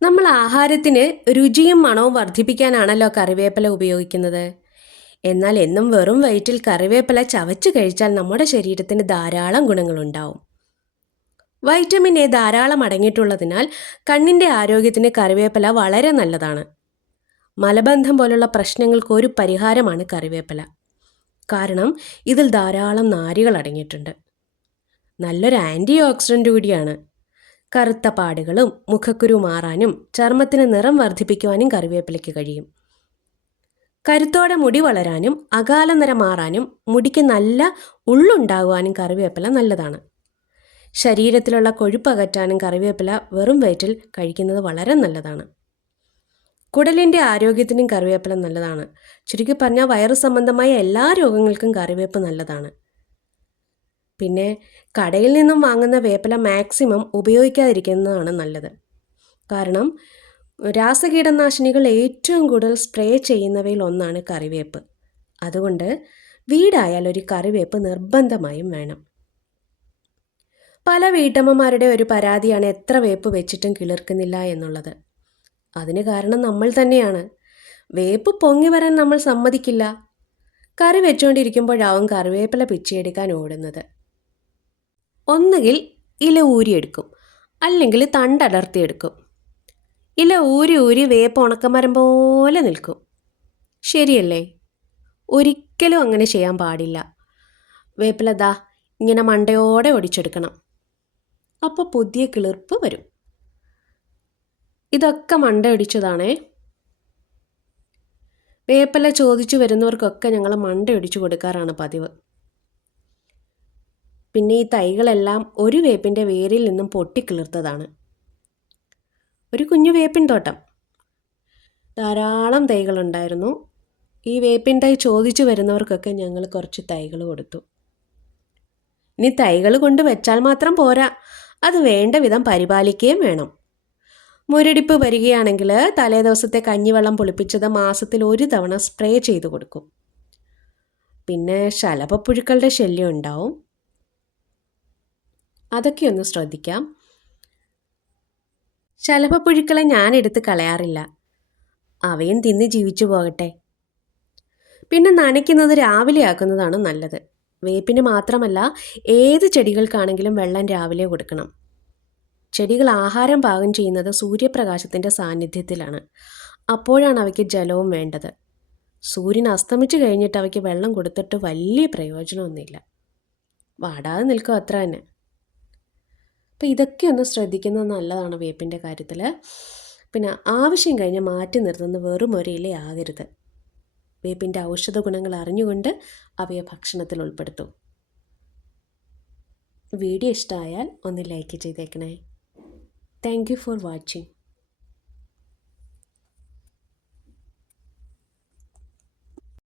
നമ്മൾ ആഹാരത്തിന് രുചിയും മണവും വർദ്ധിപ്പിക്കാനാണല്ലോ കറിവേപ്പില ഉപയോഗിക്കുന്നത്. എന്നാൽ എന്നും വെറും വയറ്റിൽ കറിവേപ്പില ചവച്ച് കഴിച്ചാൽ നമ്മുടെ ശരീരത്തിന് ധാരാളം ഗുണങ്ങളുണ്ടാവും. വൈറ്റമിൻ എ ധാരാളം അടങ്ങിയിട്ടുള്ളതിനാൽ കണ്ണിൻ്റെ ആരോഗ്യത്തിന് കറിവേപ്പില വളരെ നല്ലതാണ്. മലബന്ധം പോലുള്ള പ്രശ്നങ്ങൾക്ക് ഒരു പരിഹാരമാണ് കറിവേപ്പില. കാരണം ഇതിൽ ധാരാളം നാരുകൾ അടങ്ങിയിട്ടുണ്ട്. നല്ലൊരു ആൻറ്റി ഓക്സിഡൻ്റ് കൂടിയാണ്. കറുത്ത പാടുകളും മുഖക്കുരു മാറാനും ചർമ്മത്തിന് നിറം വർദ്ധിപ്പിക്കുവാനും കറിവേപ്പിലയ്ക്ക് കഴിയും. കരുത്തോടെ മുടി വളരാനും അകാല നിറം മാറാനും മുടിക്ക് നല്ല ഉള്ളുണ്ടാകുവാനും കറിവേപ്പില നല്ലതാണ്. ശരീരത്തിലുള്ള കൊഴുപ്പ് അകറ്റാനും കറിവേപ്പില വെറും വയറ്റിൽ കഴിക്കുന്നത് വളരെ നല്ലതാണ്. കുടലിൻ്റെ ആരോഗ്യത്തിനും കറിവേപ്പില നല്ലതാണ്. ചുരുക്കി പറഞ്ഞാൽ വയറു സംബന്ധമായ എല്ലാ രോഗങ്ങൾക്കും കറിവേപ്പ് നല്ലതാണ്. പിന്നെ കടയിൽ നിന്നും വാങ്ങുന്ന വേപ്പില മാക്സിമം ഉപയോഗിക്കാതിരിക്കുന്നതാണ് നല്ലത്. കാരണം രാസകീടനാശിനികൾ ഏറ്റവും കൂടുതൽ സ്പ്രേ ചെയ്യുന്നവയിൽ ഒന്നാണ് കറിവേപ്പ്. അതുകൊണ്ട് വീടായാൽ ഒരു കറിവേപ്പ് നിർബന്ധമായും വേണം. പല വീട്ടമ്മമാരുടെ ഒരു പരാതിയാണ് എത്ര വേപ്പ് വെച്ചിട്ടും കിളിർക്കുന്നില്ല എന്നുള്ളത്. അതിന് കാരണം നമ്മൾ തന്നെയാണ്. വേപ്പ് പൊങ്ങി വരാൻ നമ്മൾ സമ്മതിക്കില്ല. കറി വെച്ചുകൊണ്ടിരിക്കുമ്പോഴാവും കറിവേപ്പില പിച്ചിയെടുക്കാൻ ഓടുന്നത്. ഒന്നുകിൽ ഇല ഊരിയെടുക്കും, അല്ലെങ്കിൽ തണ്ടടർത്തിയെടുക്കും. ഇല ഊരി ഊരി വേപ്പ് ഉണക്കമരം പോലെ നിൽക്കും. ശരിയല്ലേ? ഒരിക്കലും അങ്ങനെ ചെയ്യാൻ പാടില്ല. വേപ്പില ദാ ഇങ്ങനെ മണ്ടയോടെ ഒടിച്ചെടുക്കണം. അപ്പോൾ പുതിയ കിളിർപ്പ് വരും. ഇതൊക്കെ മണ്ട ഒടിച്ചതാണേ. വേപ്പില ചോദിച്ചു വരുന്നവർക്കൊക്കെ ഞങ്ങൾ മണ്ട ഒടിച്ചു കൊടുക്കാറാണ് പതിവ്. പിന്നെ ഈ തൈകളെല്ലാം ഒരു വേപ്പിൻ്റെ വേരിൽ നിന്നും പൊട്ടിക്കിളിർത്തതാണ്. ഒരു കുഞ്ഞു വേപ്പിൻ തോട്ടം. ധാരാളം തൈകളുണ്ടായിരുന്നു. ഈ വേപ്പിൻ തൈ ചോദിച്ചു വരുന്നവർക്കൊക്കെ ഞങ്ങൾ കുറച്ച് തൈകൾ കൊടുത്തു. ഇനി തൈകൾ കൊണ്ട് വെച്ചാൽ മാത്രം പോരാ, അത് വേണ്ട വിധം പരിപാലിക്കുകയും വേണം. മുരടിപ്പ് വരികയാണെങ്കിൽ തലേ ദിവസത്തെ കഞ്ഞിവെള്ളം പുളിപ്പിച്ചത് മാസത്തിൽ ഒരു തവണ സ്പ്രേ ചെയ്ത് കൊടുക്കും. പിന്നെ ശലഭപ്പുഴുക്കളുടെ ശല്യം ഉണ്ടാവും, അതൊക്കെ ഒന്ന് ശ്രദ്ധിക്കാം. ശലഭപ്പുഴുക്കളെ ഞാൻ എടുത്ത് കളയാറില്ല, അവയും തിന്ന് ജീവിച്ചു പോകട്ടെ. പിന്നെ നനയ്ക്കുന്നത് രാവിലെ ആക്കുന്നതാണ് നല്ലത്. വേപ്പിന് മാത്രമല്ല, ഏത് ചെടികൾക്കാണെങ്കിലും വെള്ളം രാവിലെ കൊടുക്കണം. ചെടികൾ ആഹാരം പാകം ചെയ്യുന്നത് സൂര്യപ്രകാശത്തിൻ്റെ സാന്നിധ്യത്തിലാണ്. അപ്പോഴാണ് അവയ്ക്ക് ജലവും വേണ്ടത്. സൂര്യൻ അസ്തമിച്ച് കഴിഞ്ഞിട്ട് അവയ്ക്ക് വെള്ളം കൊടുത്തിട്ട് വലിയ പ്രയോജനമൊന്നുമില്ല, വാടാതെ നിൽക്കും അത്ര തന്നെ. അപ്പോൾ ഇതൊക്കെ ഒന്ന് ശ്രദ്ധിക്കുന്നത് നല്ലതാണ് വേപ്പിൻ്റെ കാര്യത്തിൽ. പിന്നെ ആവശ്യം കഴിഞ്ഞ് മാറ്റി നിർത്തുന്ന വെറും ഒരു ഇലയാകരുത്. വേപ്പിൻ്റെ ഔഷധ ഗുണങ്ങൾ അറിഞ്ഞുകൊണ്ട് അവയെ ഭക്ഷണത്തിൽ ഉൾപ്പെടുത്തും. വീഡിയോ ഇഷ്ടമായാൽ ഒന്ന് ലൈക്ക് ചെയ്തേക്കണേ. Thank you for watching.